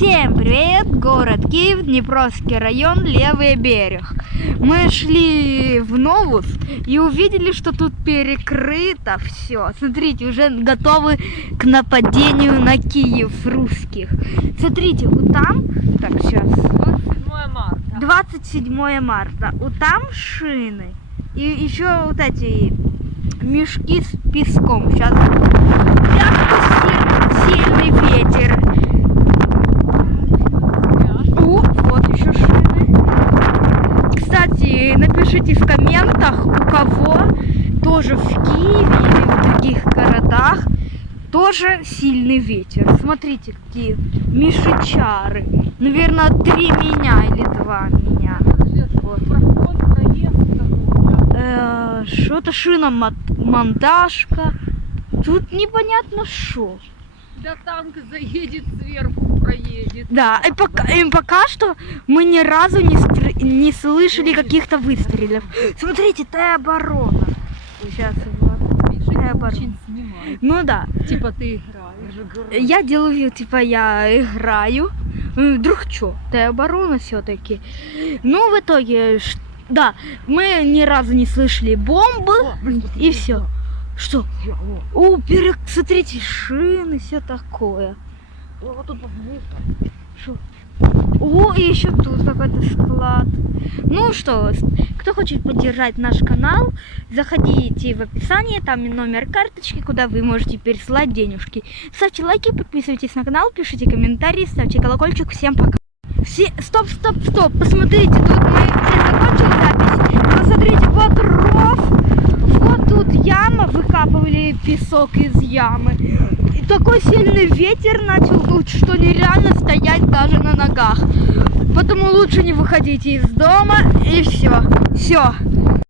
Всем привет! Город Киев, Днепровский район, левый берег. Мы шли в Новус и увидели, что тут перекрыто все. Смотрите, уже готовы к нападению на Киев русских. Смотрите, вот там, так сейчас, 27 марта. 27 марта, вот там шины и еще вот эти мешки с песком. Сейчас сильный ветер. Вот еще шины. Кстати, напишите в комментах, у кого тоже в Киеве или в других городах тоже сильный ветер. Смотрите, какие мишичары. Наверное, 3 меня или 2 меня. Что-то шиномонтажка. Тут непонятно что. Да танк заедет сверху, проедет. Да, и пока что мы ни разу не слышали каких-то выстрелов. Смотрите, теоборона. Сейчас Очень снимай. Ну да. Типа ты играешь. Я делаю вид, типа я играю. Вдруг что? Теоборона все-таки. Ну, в итоге, да, мы ни разу не слышали бомбы. И все. Что? О, смотрите, шины, все такое. Шо? О, и еще тут какой-то склад. Ну что, кто хочет поддержать наш канал, заходите в описание, там номер карточки, куда вы можете пересылать денежки. Ставьте лайки, подписывайтесь на канал, пишите комментарии, ставьте колокольчик. Всем пока. Стоп, посмотрите, тут мы закончили запись. Посмотрите, вот ров. Вот тут яма, выкапывали песок из ямы. И такой сильный ветер начал, что нереально стоять даже на ногах. Поэтому лучше не выходите из дома и все.